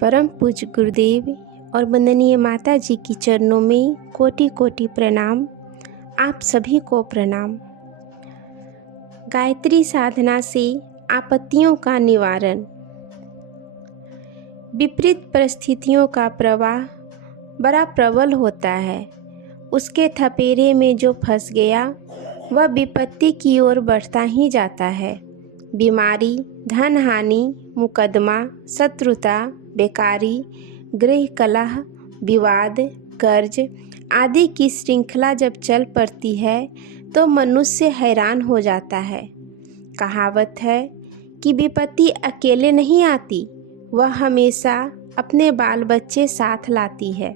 परम पूज्य गुरुदेव और वंदनीय माता जी की चरणों में कोटि कोटि प्रणाम। आप सभी को प्रणाम। गायत्री साधना से आपत्तियों का निवारण। विपरीत परिस्थितियों का प्रवाह बड़ा प्रबल होता है। उसके थपेरे में जो फंस गया वह विपत्ति की ओर बढ़ता ही जाता है। बीमारी, धन हानि, मुकदमा, शत्रुता, बेकारी, गृह कलह, विवाद, कर्ज आदि की श्रृंखला जब चल पड़ती है तो मनुष्य हैरान हो जाता है। कहावत है कि विपत्ति अकेले नहीं आती, वह हमेशा अपने बाल बच्चे साथ लाती है।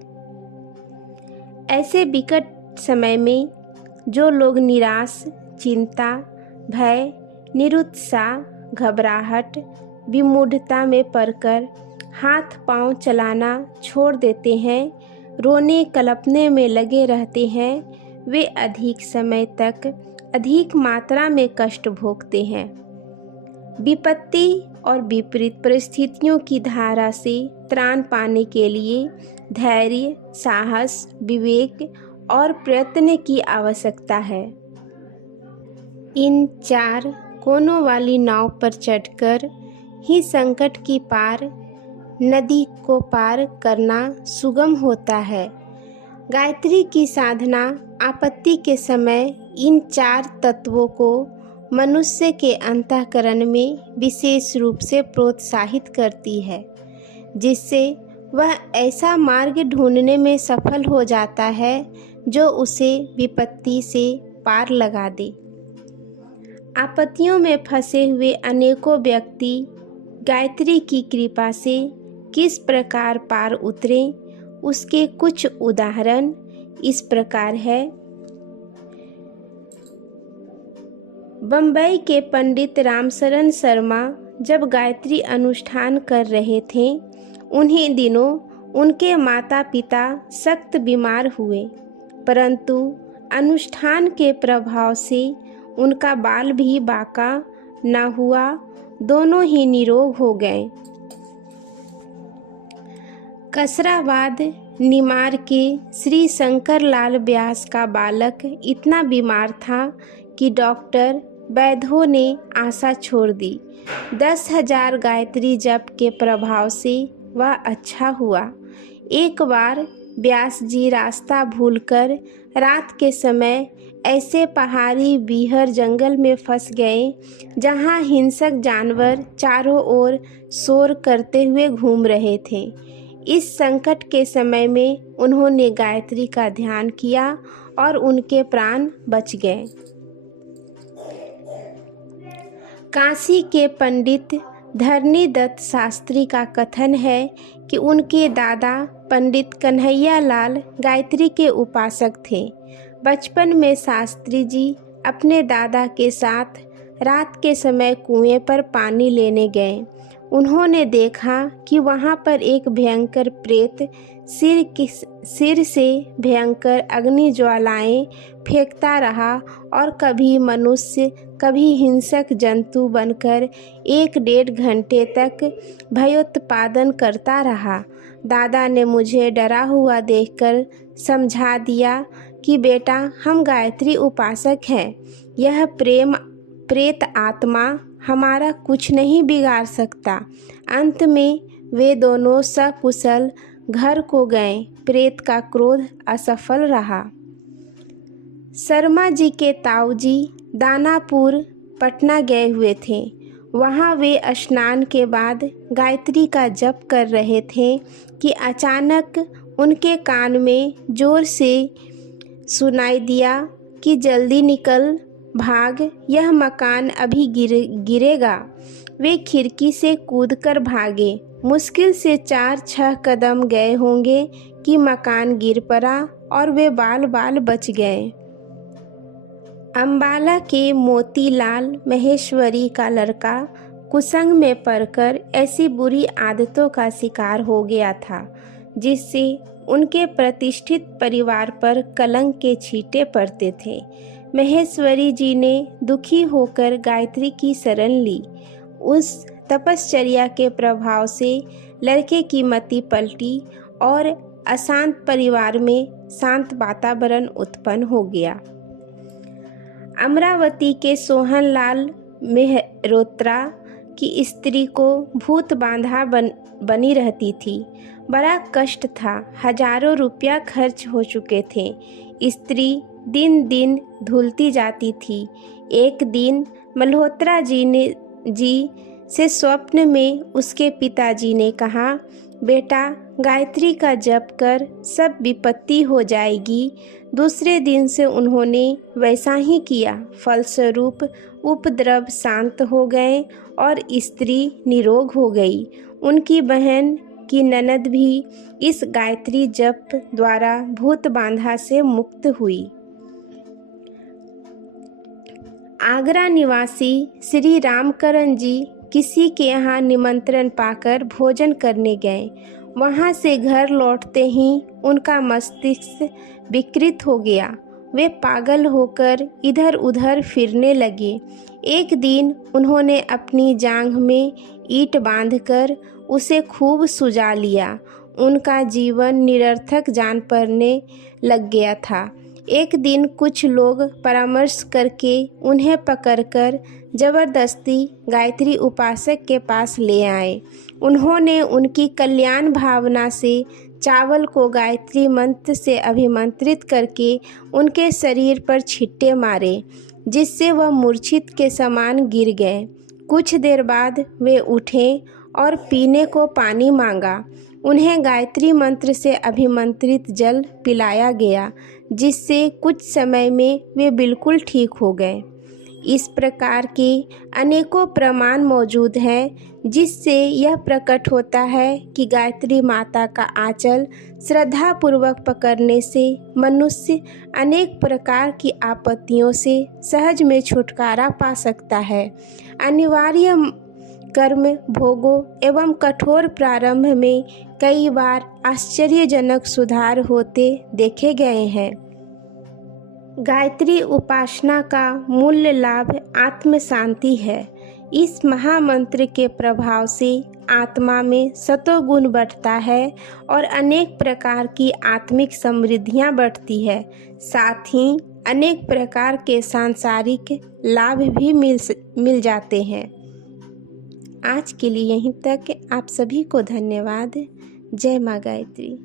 ऐसे विकट समय में जो लोग निराश, चिंता, भय, निरुत्साह, घबराहट, विमूढ़ता में पड़कर हाथ पांव चलाना छोड़ देते हैं, रोने कलपने में लगे रहते हैं, वे अधिक समय तक अधिक मात्रा में कष्ट भोगते हैं। विपत्ति और विपरीत परिस्थितियों की धारा से त्राण पाने के लिए धैर्य, साहस, विवेक और प्रयत्न की आवश्यकता है। इन चार कोनों वाली नाव पर चढ़कर ही संकट की पार नदी को पार करना सुगम होता है। गायत्री की साधना आपत्ति के समय इन चार तत्वों को मनुष्य के अंतःकरण में विशेष रूप से प्रोत्साहित करती है, जिससे वह ऐसा मार्ग ढूंढने में सफल हो जाता है जो उसे विपत्ति से पार लगा दे। आपत्तियों में फंसे हुए अनेकों व्यक्ति गायत्री की कृपा से किस प्रकार पार उतरे, उसके कुछ उदाहरण इस प्रकार है। बम्बई के पंडित रामशरण शर्मा जब गायत्री अनुष्ठान कर रहे थे, उन्हीं दिनों उनके माता पिता सख्त बीमार हुए, परंतु अनुष्ठान के प्रभाव से उनका बाल भी बाका न हुआ, दोनों ही निरोग हो गए। कसराबाद निमार के श्री शंकर लाल व्यास का बालक इतना बीमार था कि डॉक्टर वैद्यों ने आशा छोड़ दी। 10,000 गायत्री जप के प्रभाव से वह अच्छा हुआ। एक बार व्यास जी रास्ता भूलकर रात के समय ऐसे पहाड़ी बीहर जंगल में फंस गए जहां हिंसक जानवर चारों ओर शोर करते हुए घूम रहे थे। इस संकट के समय में उन्होंने गायत्री का ध्यान किया और उनके प्राण बच गए। काशी के पंडित धरनी दत्त शास्त्री का कथन है कि उनके दादा पंडित कन्हैया लाल गायत्री के उपासक थे। बचपन में शास्त्री जी अपने दादा के साथ रात के समय कुएं पर पानी लेने गए। उन्होंने देखा कि वहां पर एक भयंकर प्रेत सिर से भयंकर अग्नि ज्वालाएं फेंकता रहा और कभी मनुष्य कभी हिंसक जंतु बनकर 1-1.5 घंटे तक भयोत्पादन करता रहा। दादा ने मुझे डरा हुआ देखकर समझा दिया कि बेटा, हम गायत्री उपासक हैं, यह प्रेत आत्मा हमारा कुछ नहीं बिगाड़ सकता। अंत में वे दोनों सकुशल घर को गए। प्रेत का क्रोध असफल रहा। शर्मा जी के ताऊजी दानापुर पटना गए हुए थे। वहाँ वे स्नान के बाद गायत्री का जप कर रहे थे कि अचानक उनके कान में जोर से सुनाई दिया कि जल्दी निकल भाग, यह मकान अभी गिरेगा। वे खिड़की से कूदकर भागे। मुश्किल से 4-6 कदम गए होंगे कि मकान गिर पड़ा और वे बाल बाल बच गए। अम्बाला के मोतीलाल महेश्वरी का लड़का कुसंग में पड़कर ऐसी बुरी आदतों का शिकार हो गया था जिससे उनके प्रतिष्ठित परिवार पर कलंक के छींटे पड़ते थे। महेश्वरी जी ने दुखी होकर गायत्री की शरण ली। उस तपश्चर्या के प्रभाव से लड़के की मति पलटी और अशांत परिवार में शांत वातावरण उत्पन्न हो गया। अमरावती के सोहनलाल मेहरोत्रा की स्त्री को भूत बांधा बनी रहती थी। बड़ा कष्ट था, हजारों रुपया खर्च हो चुके थे। स्त्री दिन दिन धुलती जाती थी। एक दिन मल्होत्रा जी से स्वप्न में उसके पिताजी ने कहा, बेटा गायत्री का जप कर, सब विपत्ति हो जाएगी। दूसरे दिन से उन्होंने वैसा ही किया। फलस्वरूप उपद्रव शांत हो गए और स्त्री निरोग हो गई। उनकी बहन की ननद भी इस गायत्री जप द्वारा भूत बांधा से मुक्त हुई। आगरा निवासी श्री रामकरण जी किसी के यहाँ निमंत्रण पाकर भोजन करने गए। वहाँ से घर लौटते ही उनका मस्तिष्क विकृत हो गया। वे पागल होकर इधर उधर फिरने लगे। एक दिन उन्होंने अपनी जांघ में ईंट बांधकर उसे खूब सुजा लिया। उनका जीवन निरर्थक जान पड़ने लग गया था। एक दिन कुछ लोग परामर्श करके उन्हें पकड़कर जबरदस्ती गायत्री उपासक के पास ले आए। उन्होंने उनकी कल्याण भावना से चावल को गायत्री मंत्र से अभिमंत्रित करके उनके शरीर पर छिट्टे मारे, जिससे वह मूर्छित के समान गिर गए। कुछ देर बाद वे उठे और पीने को पानी मांगा। उन्हें गायत्री मंत्र से अभिमंत्रित जल पिलाया गया, जिससे कुछ समय में वे बिल्कुल ठीक हो गए। इस प्रकार के अनेकों प्रमाण मौजूद हैं, जिससे यह प्रकट होता है कि गायत्री माता का आंचल श्रद्धापूर्वक पकड़ने से मनुष्य अनेक प्रकार की आपत्तियों से सहज में छुटकारा पा सकता है। अनिवार्य कर्म भोगों एवं कठोर प्रारंभ में कई बार आश्चर्यजनक सुधार होते देखे गए हैं। गायत्री उपासना का मूल लाभ आत्म शांति है। इस महामंत्र के प्रभाव से आत्मा में सतोगुण बढ़ता है और अनेक प्रकार की आत्मिक समृद्धियां बढ़ती है। साथ ही अनेक प्रकार के सांसारिक लाभ भी मिल जाते हैं। आज के लिए यहीं तक। आप सभी को धन्यवाद। जय माँ गायत्री।